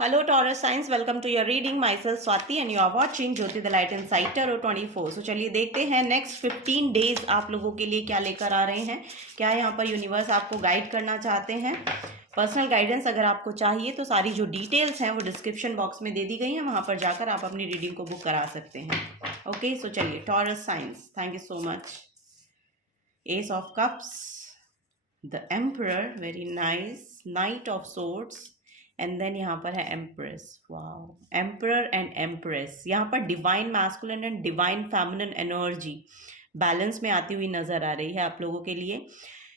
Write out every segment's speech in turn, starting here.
Hello Taurus signs, welcome to your reading. Myself Swati and you are watching Jyoti the Light Insight Tarot 24. So चलिए देखते हैं next 15 days आप लोगों के लिए क्या लेकर आ रहे हैं। क्या यहाँ पर यूनिवर्स आपको गाइड करना चाहते हैं। पर्सनल गाइडेंस अगर आपको चाहिए तो सारी जो डिटेल्स हैं वो डिस्क्रिप्शन बॉक्स में दे दी गई हैं, वहाँ पर जाकर आप अपनी रीडिंग को बुक करा सकते हैं। ओके, सो चलिए Taurus signs, thank you so much. Ace of cups, the emperor, very nice, knight of swords and then यहाँ पर है empress. Wow, emperor and empress, यहाँ पर divine masculine and divine feminine energy balance में आती हुई नजर आ रही है आप लोगों के लिए।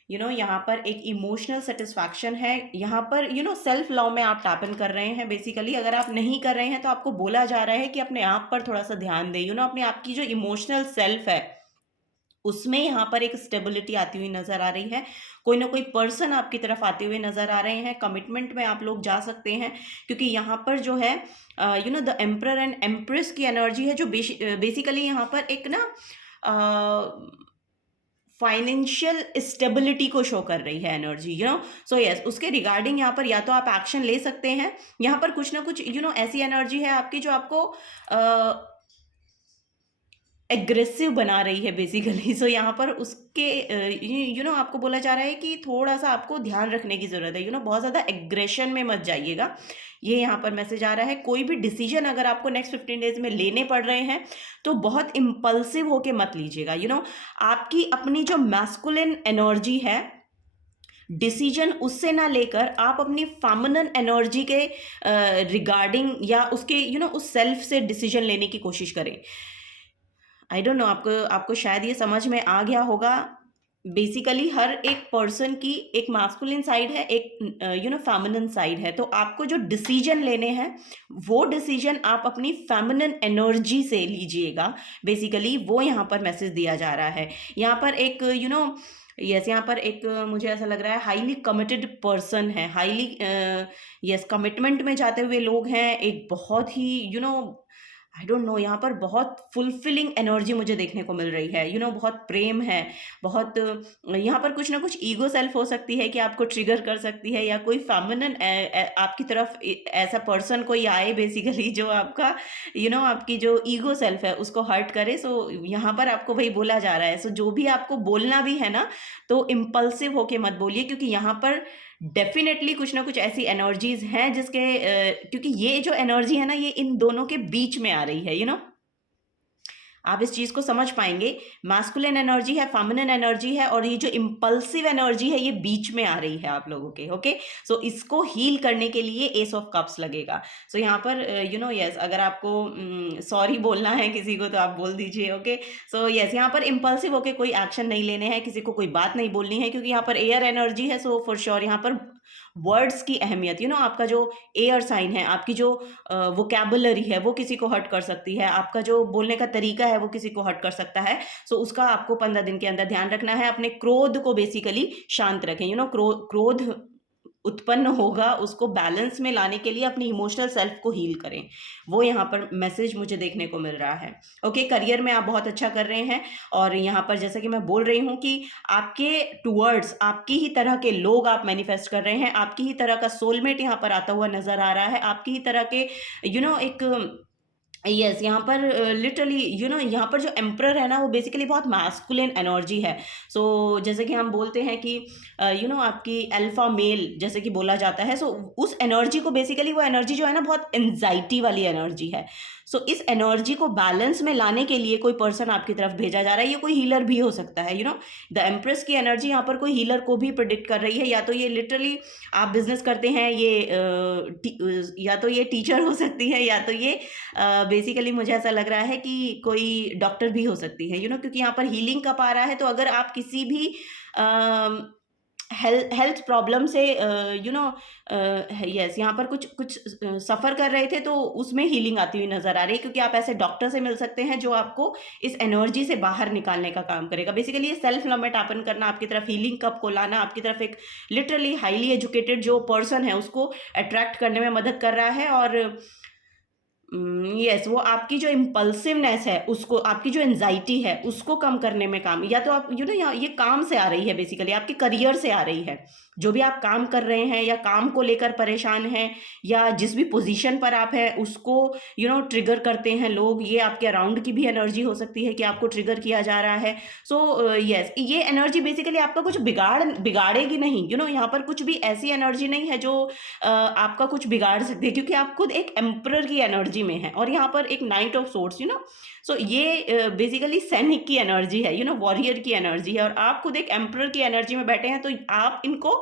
यहाँ पर एक इमोशनल सेटिस्फैक्शन है। यहाँ पर सेल्फ लव में आप टैप इन कर रहे हैं। बेसिकली अगर आप नहीं कर रहे हैं तो आपको बोला जा रहा है कि अपने आप पर थोड़ा सा ध्यान दें। अपने आप की जो इमोशनल सेल्फ है उसमें यहाँ पर एक स्टेबिलिटी आती हुई नजर आ रही है। कोई ना कोई पर्सन आपकी तरफ आते हुए नजर आ रहे हैं। कमिटमेंट में आप लोग जा सकते हैं क्योंकि यहाँ पर जो है द एम्परर एंड एम्प्रेस की एनर्जी है जो बेसिकली यहाँ पर एक ना फाइनेंशियल स्टेबिलिटी को शो कर रही है एनर्जी। सो यस, उसके रिगार्डिंग यहाँ पर या तो आप एक्शन ले सकते हैं। यहाँ पर कुछ ना कुछ ऐसी एनर्जी है आपकी जो आपको एग्रेसिव बना रही है बेसिकली। सो यहाँ पर उसके आपको बोला जा रहा है कि थोड़ा सा आपको ध्यान रखने की ज़रूरत है। बहुत ज़्यादा एग्रेशन में मत जाइएगा, ये यहाँ पर मैसेज आ रहा है। कोई भी डिसीजन अगर आपको नेक्स्ट 15 डेज में लेने पड़ रहे हैं तो बहुत इम्पल्सिव होके मत लीजिएगा। आपकी अपनी जो मैस्कुलिन एनर्जी है, डिसीजन उससे ना लेकर आप अपनी फेमिनिन एनर्जी के रिगार्डिंग या उसके उस सेल्फ से डिसीजन लेने की कोशिश करें। आई डोंट नो, आपको शायद ये समझ में आ गया होगा। बेसिकली हर एक पर्सन की एक मास्कुलिन साइड है, एक फेमिनिन साइड है। तो आपको जो डिसीजन लेने हैं वो डिसीजन आप अपनी फेमिनिन एनर्जी से लीजिएगा। बेसिकली वो यहाँ पर मैसेज दिया जा रहा है। यहाँ पर एक यस यहाँ पर एक मुझे ऐसा लग रहा है हाईली कमिटेड पर्सन है। हाईली यस कमिटमेंट में जाते हुए लोग हैं। एक बहुत ही आई डोंट नो, यहाँ पर बहुत फुलफिलिंग एनर्जी मुझे देखने को मिल रही है। बहुत प्रेम है, बहुत यहाँ पर कुछ ना कुछ ईगो सेल्फ हो सकती है कि आपको ट्रिगर कर सकती है, या कोई फेमिनिन आपकी तरफ ऐसा पर्सन कोई आए बेसिकली जो आपका आपकी जो ईगो सेल्फ है उसको हर्ट करे। सो यहाँ पर आपको वही बोला जा रहा है। सो जो भी आपको बोलना भी है ना, तो इम्पल्सिव होके मत बोलिए, क्योंकि यहाँ पर डेफिनेटली कुछ ना कुछ ऐसी एनर्जीज हैं जिसके क्योंकि ये जो एनर्जी है ना, ये इन दोनों के बीच में आ रही है। आप इस चीज को समझ पाएंगे। मास्कुलिन एनर्जी है, फेमिनिन एनर्जी है, और ये जो इम्पल्सिव एनर्जी है ये बीच में आ रही है आप लोगों के। ओके, सो इसको हील करने के लिए एस ऑफ कप्स लगेगा। सो यहाँ पर यस, अगर आपको सॉरी बोलना है किसी को तो आप बोल दीजिए। ओके, सो यस, यहाँ पर इम्पल्सिव होके कोई एक्शन नहीं लेने हैं, किसी को कोई बात नहीं बोलनी है, क्योंकि यहाँ पर एयर एनर्जी है। सो फॉर श्योर यहाँ पर वर्ड्स की अहमियत, आपका जो एयर साइन है, आपकी जो वोकैबुलरी है वो किसी को हर्ट कर सकती है। आपका जो बोलने का तरीका है वो किसी को हर्ट कर सकता है। सो उसका आपको 15 दिन के अंदर ध्यान रखना है। अपने क्रोध को बेसिकली शांत रखें। क्रोध उत्पन्न होगा, उसको बैलेंस में लाने के लिए अपनी इमोशनल सेल्फ को हील करें। वो यहाँ पर मैसेज मुझे देखने को मिल रहा है। ओके, करियर में आप बहुत अच्छा कर रहे हैं, और यहाँ पर जैसा कि मैं बोल रही हूँ कि आपके टूवर्ड्स आपकी ही तरह के लोग आप मैनिफेस्ट कर रहे हैं। आपकी ही तरह का सोलमेट यहाँ पर आता हुआ नजर आ रहा है। आपकी ही तरह के एक यस यहाँ पर लिटरली यहाँ पर जो एम्परर है ना, वो बेसिकली बहुत मैस्कुलिन एनर्जी है। सो जैसे कि हम बोलते हैं कि आपकी अल्फा मेल जैसे कि बोला जाता है। सो उस एनर्जी को बेसिकली, वो एनर्जी जो है ना बहुत एंजाइटी वाली एनर्जी है। सो इस एनर्जी को बैलेंस में लाने के लिए कोई पर्सन आपकी तरफ भेजा जा रहा है। ये कोई हीलर भी हो सकता है। द एम्प्रेस की एनर्जी यहाँ पर कोई हीलर को भी प्रिडिक्ट कर रही है। या तो ये लिटरली आप बिजनेस करते हैं, ये या तो ये टीचर हो सकती है, या तो ये बेसिकली मुझे ऐसा लग रहा है कि कोई डॉक्टर भी हो सकती है। क्योंकि यहाँ पर हीलिंग कप आ रहा है। तो अगर आप किसी भी हेल्थ प्रॉब्लम से यस यहाँ पर कुछ कुछ सफ़र कर रहे थे, तो उसमें हीलिंग आती हुई नज़र आ रही है, क्योंकि आप ऐसे डॉक्टर से मिल सकते हैं जो आपको इस एनर्जी से बाहर निकालने का काम करेगा। बेसिकली ये सेल्फ लव में टैप इन करना, आपकी तरफ हीलिंग कप को लाना, आपकी तरफ एक लिटरली हाईली एजुकेटेड जो पर्सन है उसको अट्रैक्ट करने में मदद कर रहा है। और यस, वो आपकी जो इम्पल्सिवनेस है उसको, आपकी जो एंजाइटी है उसको कम करने में काम, या तो आप यहाँ ये काम से आ रही है, बेसिकली आपके करियर से आ रही है। जो भी आप काम कर रहे हैं या काम को लेकर परेशान हैं, या जिस भी पोजीशन पर आप हैं उसको ट्रिगर करते हैं लोग, ये आपके अराउंड की भी एनर्जी हो सकती है कि आपको ट्रिगर किया जा रहा है। सो यस, ये एनर्जी बेसिकली आपका कुछ बिगाड़ेगी नहीं। यहाँ पर कुछ भी ऐसी एनर्जी नहीं है जो आपका कुछ बिगाड़ सकती है, क्योंकि आप खुद एक एम्परर की एनर्जी में है, और यहाँ पर एक नाइट ऑफ सोर्ट्स, सो ये बेसिकली सैनिक की एनर्जी है, वॉरियर की एनर्जी है, और आप खुद एक एम्परर की एनर्जी में बैठे हैं, तो आप इनको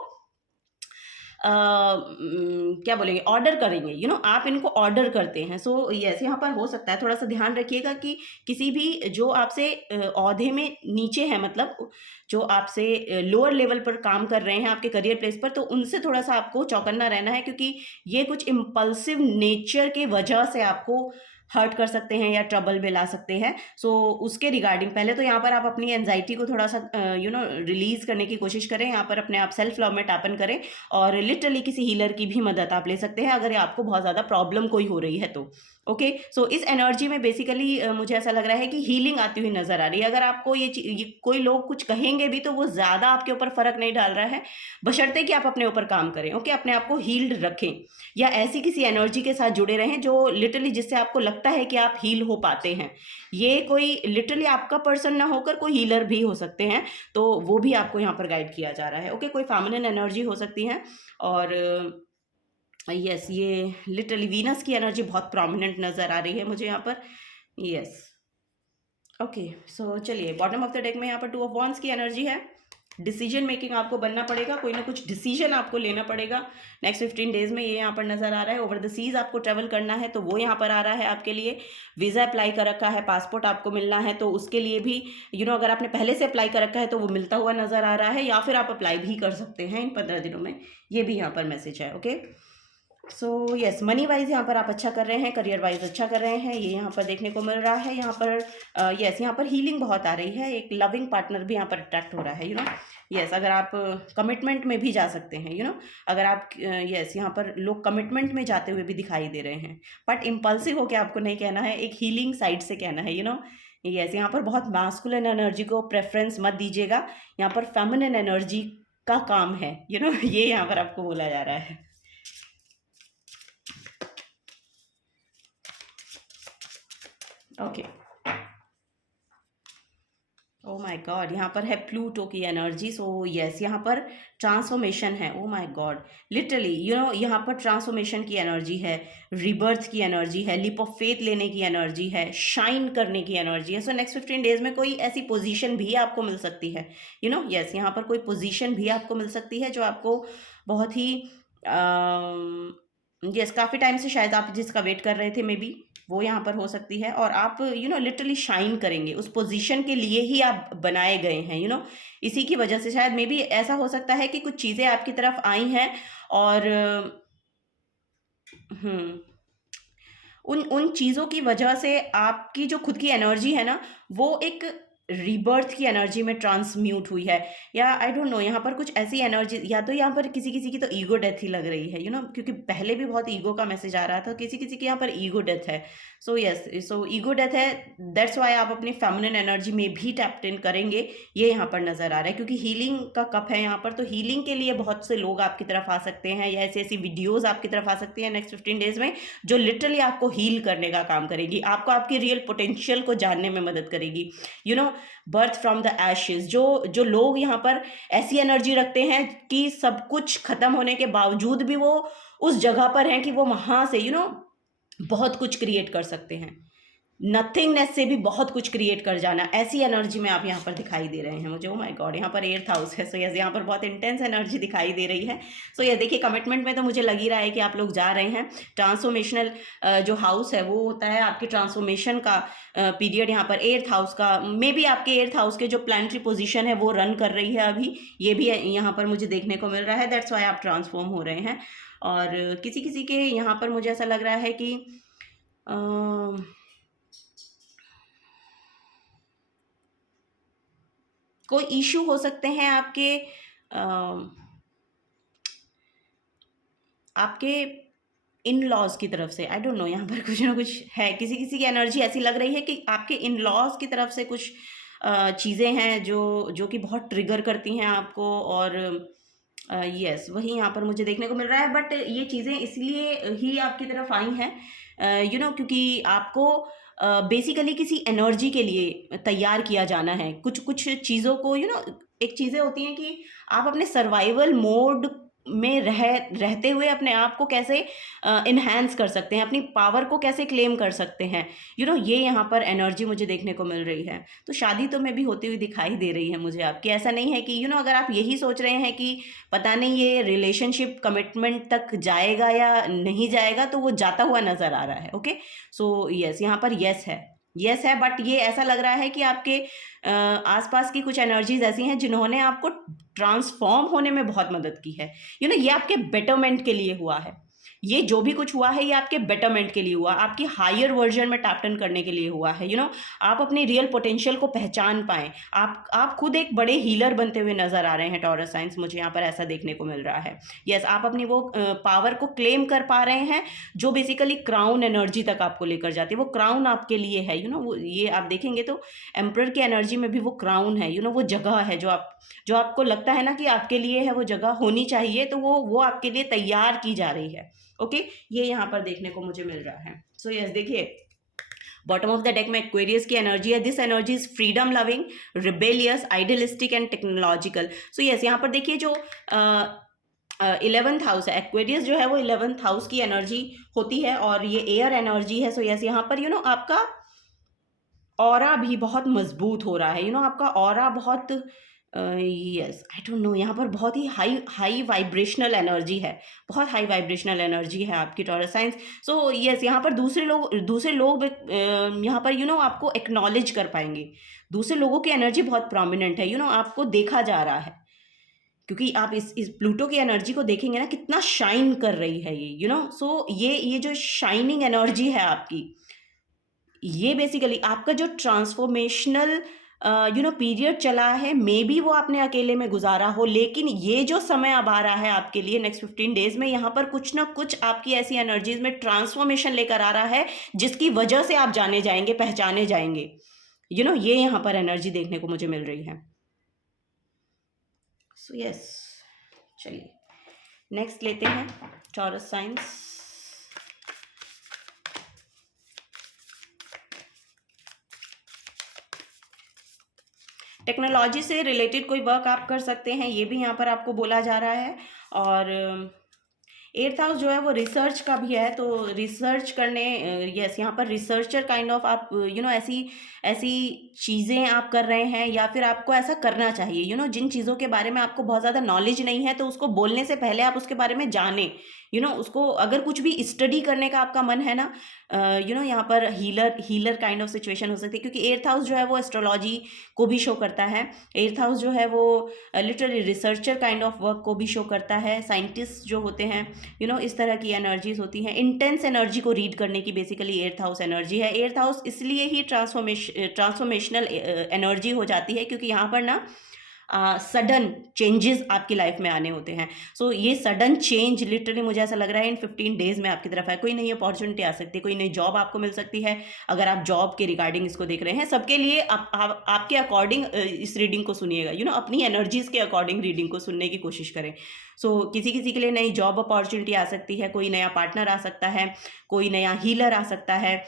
क्या बोलेंगे, ऑर्डर करेंगे, आप इनको ऑर्डर करते हैं। सो यस, यहाँ पर हो सकता है, थोड़ा सा ध्यान रखिएगा कि किसी भी जो आपसे औहदे में नीचे है, मतलब जो आपसे लोअर लेवल पर काम कर रहे हैं आपके करियर प्लेस पर, तो उनसे थोड़ा सा आपको चौकन्ना रहना है, क्योंकि ये कुछ इम्पल्सिव नेचर के वजह से आपको हर्ट कर सकते हैं या ट्रबल में ला सकते हैं। सो उसके रिगार्डिंग पहले तो यहाँ पर आप अपनी एंजाइटी को थोड़ा सा रिलीज करने की कोशिश करें, यहाँ पर अपने आप सेल्फ लव में टैपन करें, और लिटरली किसी हीलर की भी मदद आप ले सकते हैं अगर आपको बहुत ज़्यादा प्रॉब्लम कोई हो रही है तो। ओके, सो इस एनर्जी में बेसिकली मुझे ऐसा लग रहा है कि हीलिंग आती हुई नजर आ रही है। अगर आपको ये कोई लोग कुछ कहेंगे भी तो वो ज़्यादा आपके ऊपर फर्क नहीं डाल रहा है, बशर्ते कि आप अपने ऊपर काम करें। ओके, अपने आप को हील्ड रखें, या ऐसी किसी एनर्जी के साथ जुड़े रहें जो लिटरली, जिससे आपको लगता है कि आप हील हो पाते हैं। ये कोई लिटरली आपका पर्सन ना होकर कोई हीलर भी हो सकते हैं, तो वो भी आपको यहाँ पर गाइड किया जा रहा है। ओके, कोई फेमिनिन एनर्जी हो सकती है, और यस, ये लिटरली वीनस की एनर्जी बहुत प्रोमिनेंट नज़र आ रही है मुझे यहाँ पर। यस, ओके, सो चलिए, बॉटम ऑफ द डेक में यहाँ पर 2 ऑफ वॉन्ड्स की एनर्जी है। डिसीजन मेकिंग आपको बनना पड़ेगा, कोई ना कुछ डिसीजन आपको लेना पड़ेगा नेक्स्ट 15 डेज में, ये यहाँ पर नज़र आ रहा है। ओवर द सीज आपको ट्रेवल करना है, तो वो यहाँ पर आ रहा है आपके लिए। वीज़ा अप्लाई कर रखा है, पासपोर्ट आपको मिलना है, तो उसके लिए भी अगर आपने पहले से अप्लाई कर रखा है तो वो मिलता हुआ नज़र आ रहा है, या फिर आप अप्लाई भी कर सकते हैं इन 15 दिनों में, ये भी यहाँ पर मैसेज है। Okay, so yes, money wise यहाँ पर आप अच्छा कर रहे हैं, करियर वाइज अच्छा कर रहे हैं, ये यहाँ पर देखने को मिल रहा है। यहाँ पर यस, यहाँ पर हीलिंग बहुत आ रही है, एक लविंग पार्टनर भी यहाँ पर अट्रैक्ट हो रहा है। यस, अगर आप कमिटमेंट में भी जा सकते हैं, अगर आप यस, यहाँ पर लोग कमिटमेंट में जाते हुए भी दिखाई दे रहे हैं, बट इम्पल्सिव होकर आपको नहीं कहना है, एक हीलिंग साइड से कहना है। यस, यहाँ पर बहुत मास्कुलिन एनर्जी को प्रेफरेंस मत दीजिएगा, यहाँ पर फेमिनिन एनर्जी का काम है, ये यहाँ पर आपको बोला जा रहा है। ओके, ओ माय गॉड, यहाँ पर है प्लूटो की एनर्जी। सो यस, यहाँ पर ट्रांसफॉर्मेशन है। ओ माय गॉड, लिटरली यहाँ पर ट्रांसफॉर्मेशन की एनर्जी है, रिबर्थ की एनर्जी है, लीप ऑफ फेथ लेने की एनर्जी है, शाइन करने की एनर्जी है। सो नेक्स्ट 15 डेज में कोई ऐसी पोजीशन भी आपको मिल सकती है, यस, यहाँ पर कोई पोजीशन भी आपको मिल सकती है जो आपको बहुत ही यस, काफ़ी टाइम से शायद आप जिसका वेट कर रहे थे, मे बी वो यहाँ पर हो सकती है, और आप लिटरली शाइन करेंगे, उस पोजीशन के लिए ही आप बनाए गए हैं। इसी की वजह से शायद मे बी ऐसा हो सकता है कि कुछ चीज़ें आपकी तरफ आई हैं, और उन उन चीज़ों की वजह से आपकी जो खुद की एनर्जी है ना, वो एक रीबर्थ की एनर्जी में ट्रांसम्यूट हुई है, या आई डोंट नो, यहाँ पर कुछ ऐसी एनर्जी, या तो यहाँ पर किसी किसी की तो ईगो डेथ ही लग रही है, क्योंकि पहले भी बहुत ईगो का मैसेज आ रहा था, किसी किसी की यहाँ पर ईगो डेथ है। सो यस, सो ईगो डेथ है, दैट्स वाई आप अपनी फेमिनिन एनर्जी में भी टैप्ड इन करेंगे, ये यहाँ पर नज़र आ रहा है, क्योंकि हीलिंग का कप है यहाँ पर, तो हीलिंग के लिए बहुत से लोग आपकी तरफ आ सकते हैं, या ऐसी ऐसी वीडियोज़ आपकी तरफ आ सकती हैं नेक्स्ट 15 डेज में, जो लिटरली आपको हील करने का काम करेगी, आपको आपकी रियल पोटेंशियल को जानने में मदद करेगी। बर्थ फ्रॉम द एशेज, जो लोग यहाँ पर ऐसी एनर्जी रखते हैं कि सब कुछ खत्म होने के बावजूद भी वो उस जगह पर हैं कि वो वहाँ से बहुत कुछ क्रिएट कर सकते हैं, नथिंगनेस से भी बहुत कुछ क्रिएट कर जाना, ऐसी एनर्जी में आप यहाँ पर दिखाई दे रहे हैं मुझे। ओ माय गॉड, यहाँ पर 8th हाउस है। सो यस, यहाँ पर बहुत इंटेंस एनर्जी दिखाई दे रही है। सो ये देखिए, कमिटमेंट में तो मुझे लग ही रहा है कि आप लोग जा रहे हैं। ट्रांसफॉर्मेशनल जो हाउस है वो होता है आपके ट्रांसफॉर्मेशन का पीरियड। यहाँ पर 8th हाउस का, मे बी आपके 8th हाउस के जो प्लानिटरी पोजिशन है वो रन कर रही है अभी, ये भी यहाँ पर मुझे देखने को मिल रहा है, दैट्स वाई आप ट्रांसफॉर्म हो रहे हैं। और किसी किसी के यहाँ पर मुझे ऐसा लग रहा है कि कोई इशू हो सकते हैं आपके इन लॉज की तरफ से, आई डोंट नो, यहाँ पर कुछ ना कुछ है, किसी किसी की एनर्जी ऐसी लग रही है कि आपके इन लॉज की तरफ से कुछ चीज़ें हैं जो कि बहुत ट्रिगर करती हैं आपको, और यस वही यहाँ पर मुझे देखने को मिल रहा है। बट ये चीज़ें इसलिए ही आपकी तरफ आई हैं क्योंकि आपको बेसिकली किसी एनर्जी के लिए तैयार किया जाना है। कुछ कुछ चीज़ों को एक चीज़ें होती हैं कि आप अपने सर्वाइवल मोड में रहते हुए अपने आप को कैसे इन्हांस कर सकते हैं, अपनी पावर को कैसे क्लेम कर सकते हैं, ये यहाँ पर एनर्जी मुझे देखने को मिल रही है। तो शादी तो में भी होती हुई दिखाई दे रही है मुझे आपकी। ऐसा नहीं है कि अगर आप यही सोच रहे हैं कि पता नहीं ये रिलेशनशिप कमिटमेंट तक जाएगा या नहीं जाएगा, तो वो जाता हुआ नज़र आ रहा है। ओके, सो यस, यहाँ पर यस है, बट ये ऐसा लग रहा है कि आपके आसपास की कुछ एनर्जीज ऐसी हैं जिन्होंने आपको ट्रांसफॉर्म होने में बहुत मदद की है। ये आपके बेटरमेंट के लिए हुआ है। ये जो भी कुछ हुआ है ये आपके बेटरमेंट के लिए हुआ, आपकी हायर वर्जन में टैप इन करने के लिए हुआ है। आप अपने रियल पोटेंशियल को पहचान पाएँ। आप खुद एक बड़े हीलर बनते हुए नज़र आ रहे हैं टॉरस साइंस, मुझे यहाँ पर ऐसा देखने को मिल रहा है। यस, आप अपनी वो पावर को क्लेम कर पा रहे हैं जो बेसिकली क्राउन एनर्जी तक आपको लेकर जाती है। वो क्राउन आपके लिए है। वो ये आप देखेंगे तो एम्परर की एनर्जी में भी वो क्राउन है। वो जगह है जो आपको लगता है ना कि आपके लिए है, वो जगह होनी चाहिए, तो वो आपके लिए तैयार की जा रही है। ओके, ये यहाँ पर देखने को मुझे मिल रहा है। सो यस, देखिए बॉटम ऑफ द डेक में एक्वेरियस की एनर्जी है। This energy is freedom loving, rebellious, idealistic and technological. So yes, यहाँ पर देखिए जो 11th हाउस है, एक्वेरियस जो है वो 11th हाउस की एनर्जी होती है, और ये एयर एनर्जी है। सो यस, यहाँ पर आपका ऑरा भी बहुत मजबूत हो रहा है। आपका ऑरा बहुत यस, आई डोंट नो, यहाँ पर बहुत ही हाई वाइब्रेशनल एनर्जी है, बहुत हाई वाइब्रेशनल एनर्जी है आपकी टॉरस साइंस। सो यस, यहाँ पर दूसरे लोग यहाँ पर आपको एक्नॉलेज कर पाएंगे। दूसरे लोगों की एनर्जी बहुत प्रोमिनेंट है। आपको देखा जा रहा है, क्योंकि आप इस प्लूटो की एनर्जी को देखेंगे ना, कितना शाइन कर रही है ये। सो ये जो शाइनिंग एनर्जी है आपकी, ये बेसिकली आपका जो ट्रांसफॉर्मेशनल पीरियड चला है, मे बी वो आपने अकेले में गुजारा हो, लेकिन ये जो समय अब आ रहा है आपके लिए नेक्स्ट 15 डेज में, यहाँ पर कुछ ना कुछ आपकी ऐसी एनर्जीज में ट्रांसफॉर्मेशन लेकर आ रहा है जिसकी वजह से आप जाने जाएंगे, पहचाने जाएंगे। ये यहाँ पर एनर्जी देखने को मुझे मिल रही है। सो यस, चलिए नेक्स्ट लेते हैं टॉरस साइंस। टेक्नोलॉजी से रिलेटेड कोई वर्क आप कर सकते हैं, ये भी यहाँ पर आपको बोला जा रहा है। और 8th हाउस जो है वो रिसर्च का भी है, तो रिसर्च करने, यस, यहाँ पर रिसर्चर काइंड ऑफ आप ऐसी चीज़ें आप कर रहे हैं, या फिर आपको ऐसा करना चाहिए। जिन चीज़ों के बारे में आपको बहुत ज़्यादा नॉलेज नहीं है, तो उसको बोलने से पहले आप उसके बारे में जानें। उसको अगर कुछ भी स्टडी करने का आपका मन है ना, यहाँ पर हीलर काइंड ऑफ सिचुएशन हो सकती है, क्योंकि 8th हाउस जो है वो एस्ट्रोलॉजी को भी शो करता है। 8th हाउस जो है वो literally researcher kind of work को भी शो करता है। साइंटिस्ट जो होते हैं, इस तरह की एनर्जीज होती हैं। इंटेंस एनर्जी को रीड करने की बेसिकली 8th हाउस एनर्जी है। 8th हाउस इसलिए ही ट्रांसफॉर्मेशनल एनर्जी हो जाती है, क्योंकि यहाँ पर ना सडन चेंजेस आपकी लाइफ में आने होते हैं। सो ये सडन चेंज लिटरली मुझे ऐसा लग रहा है इन 15 डेज में आपकी तरफ है। कोई नई अपॉर्चुनिटी आ सकती है, कोई नई जॉब आपको मिल सकती है। अगर आप जॉब के रिगार्डिंग इसको देख रहे हैं, सबके लिए आपके अकॉर्डिंग इस रीडिंग को सुनिएगा। अपनी एनर्जीज के अकॉर्डिंग रीडिंग को सुनने की कोशिश करें। सो किसी के लिए नई जॉब अपॉर्चुनिटी आ सकती है, कोई नया पार्टनर आ सकता है, कोई नया हीलर आ सकता है,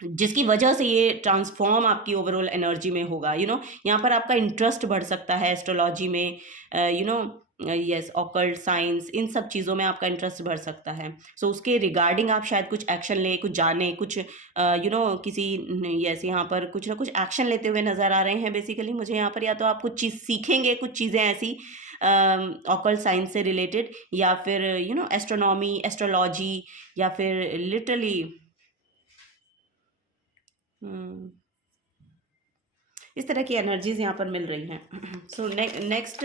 जिसकी वजह से ये ट्रांसफॉर्म आपकी ओवरऑल एनर्जी में होगा। यहाँ पर आपका इंटरेस्ट बढ़ सकता है एस्ट्रोलॉजी में, यस, ऑकल्ट साइंस, इन सब चीज़ों में आपका इंटरेस्ट बढ़ सकता है। सो उसके रिगार्डिंग आप शायद कुछ एक्शन लें, कुछ जानें, कुछ किसी, यस, यहाँ पर कुछ ना कुछ एक्शन लेते हुए नज़र आ रहे हैं। बेसिकली मुझे यहाँ पर या तो आप कुछ चीज़ सीखेंगे, कुछ चीज़ें ऐसी ऑकल्ट साइंस से रिलेटेड, या फिर एस्ट्रोनॉमी, एस्ट्रोलॉजी, या फिर लिटरली इस तरह की एनर्जीज यहाँ पर मिल रही हैं। सो नेक्स्ट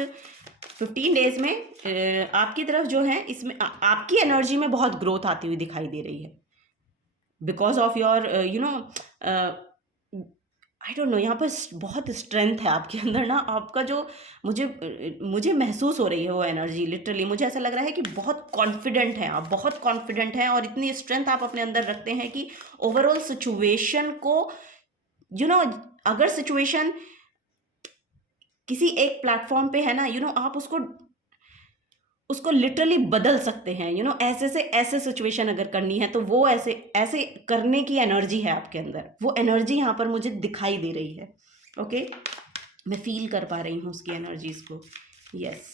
15 डेज में आपकी तरफ जो है, इसमें आपकी एनर्जी में बहुत ग्रोथ आती हुई दिखाई दे रही है, because of your I don't know, यहाँ पर बहुत स्ट्रेंथ है आपके अंदर ना, आपका जो मुझे मुझे महसूस हो रही है वो एनर्जी। लिटरली मुझे ऐसा लग रहा है कि बहुत कॉन्फिडेंट हैं आप, बहुत कॉन्फिडेंट हैं, और इतनी स्ट्रेंथ आप अपने अंदर रखते हैं कि ओवरऑल सिचुएशन को अगर सिचुएशन किसी एक प्लेटफॉर्म पे है ना, आप उसको उसको लिटरली बदल सकते हैं। ऐसे से ऐसे सिचुएशन अगर करनी है तो वो ऐसे ऐसे करने की एनर्जी है आपके अंदर, वो एनर्जी यहाँ पर मुझे दिखाई दे रही है। ओके, मैं फील कर पा रही हूँ उसकी एनर्जीज को। यस,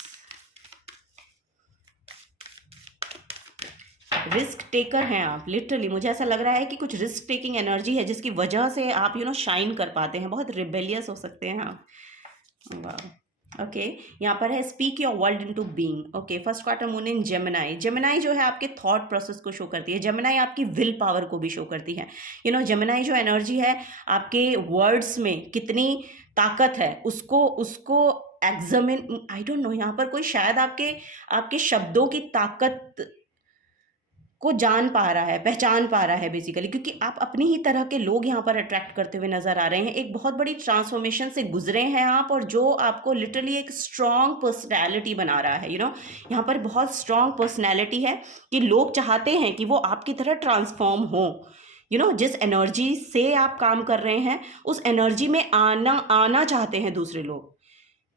रिस्क टेकर हैं आप। लिटरली मुझे ऐसा लग रहा है कि कुछ रिस्क टेकिंग एनर्जी है जिसकी वजह से आप शाइन कर पाते हैं। बहुत रिबेलियस हो सकते हैं आप। वाह, ओके, यहाँ पर है speak your world into being. Okay, first quarter moon in Gemini. Gemini जो है आपके थॉट प्रोसेस को शो करती है। जेमिनाई आपकी विल पावर को भी शो करती है। जेमिनाई जो एनर्जी है, आपके वर्ड्स में कितनी ताकत है उसको उसको एग्जामिन, आई डोंट नो, यहाँ पर कोई शायद आपके आपके शब्दों की ताकत को जान पा रहा है, पहचान पा रहा है बेसिकली, क्योंकि आप अपनी ही तरह के लोग यहाँ पर अट्रैक्ट करते हुए नजर आ रहे हैं। एक बहुत बड़ी ट्रांसफॉर्मेशन से गुजरे हैं आप, और जो आपको लिटरली एक स्ट्रॉन्ग पर्सनैलिटी बना रहा है। यहाँ पर बहुत स्ट्रॉन्ग पर्सनैलिटी है कि लोग चाहते हैं कि वो आपकी तरह ट्रांसफॉर्म हो। जिस एनर्जी से आप काम कर रहे हैं उस एनर्जी में आना आना चाहते हैं दूसरे लोग।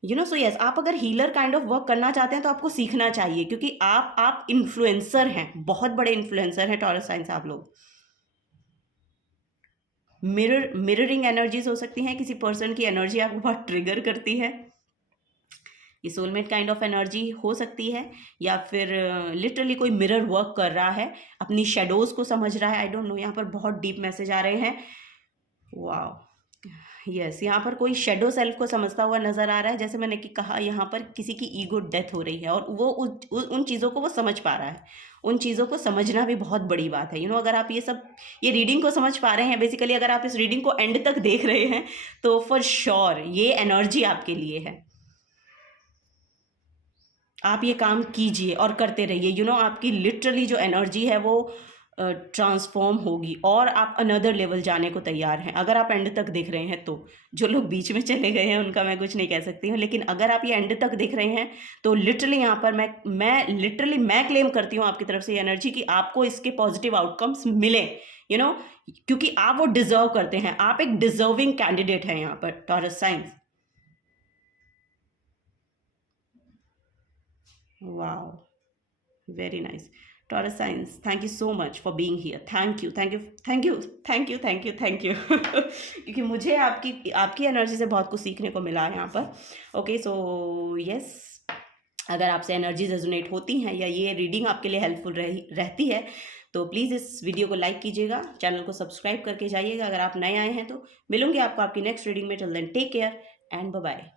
सो यस, आप अगर हीलर काइंड ऑफ वर्क करना चाहते हैं तो आपको सीखना चाहिए, क्योंकि आप इन्फ्लुएंसर हैं, बहुत बड़े इन्फ्लुएंसर हैं टॉरस साइंस आप लोग। मिररिंग एनर्जीज हो सकती हैं, किसी पर्सन की एनर्जी आपको बहुत ट्रिगर करती है। ये सोलमेट काइंड ऑफ एनर्जी हो सकती है, या फिर लिटरली कोई मिरर वर्क कर रहा है, अपनी शेडोज को समझ रहा है। आई डोंट नो, यहाँ पर बहुत डीप मैसेज आ रहे हैं। वाह, यस, यहाँ पर कोई शेडो सेल्फ को समझता हुआ नजर आ रहा है। जैसे मैंने कहा, यहाँ पर किसी की ईगो डेथ हो रही है और वो उन चीज़ों को वो समझ पा रहा है। उन चीज़ों को समझना भी बहुत बड़ी बात है। अगर आप ये रीडिंग को समझ पा रहे हैं, बेसिकली अगर आप इस रीडिंग को एंड तक देख रहे हैं तो फॉर श्योर ये एनर्जी आपके लिए है। आप ये काम कीजिए और करते रहिए। आपकी लिटरली जो एनर्जी है वो ट्रांसफॉर्म होगी, और आप अनदर लेवल जाने को तैयार हैं अगर आप एंड तक देख रहे हैं तो। जो लोग बीच में चले गए हैं उनका मैं कुछ नहीं कह सकती हूँ, लेकिन अगर आप ये एंड तक देख रहे हैं तो लिटरली यहाँ पर मैं क्लेम करती हूँ आपकी तरफ से ये एनर्जी कि आपको इसके पॉजिटिव आउटकम्स मिले। क्योंकि आप वो डिजर्व करते हैं। आप एक डिजर्विंग कैंडिडेट हैं यहाँ पर taurus science. Wow, very nice. Taurus signs, thank you so much for being here. Thank you, thank you, thank you, thank you, thank you, thank you. क्योंकि मुझे आपकी आपकी एनर्जी से बहुत कुछ सीखने को मिला है यहाँ पर। ओके, सो यस, अगर आपसे एनर्जी रेजोनेट होती हैं या ये रीडिंग आपके लिए हेल्पफुल रहती है तो प्लीज़ इस वीडियो को लाइक कीजिएगा, चैनल को सब्सक्राइब करके जाइएगा अगर आप नए आए हैं तो। मिलूंगी आपको आपकी नेक्स्ट रीडिंग में। Till then take care and bye bye.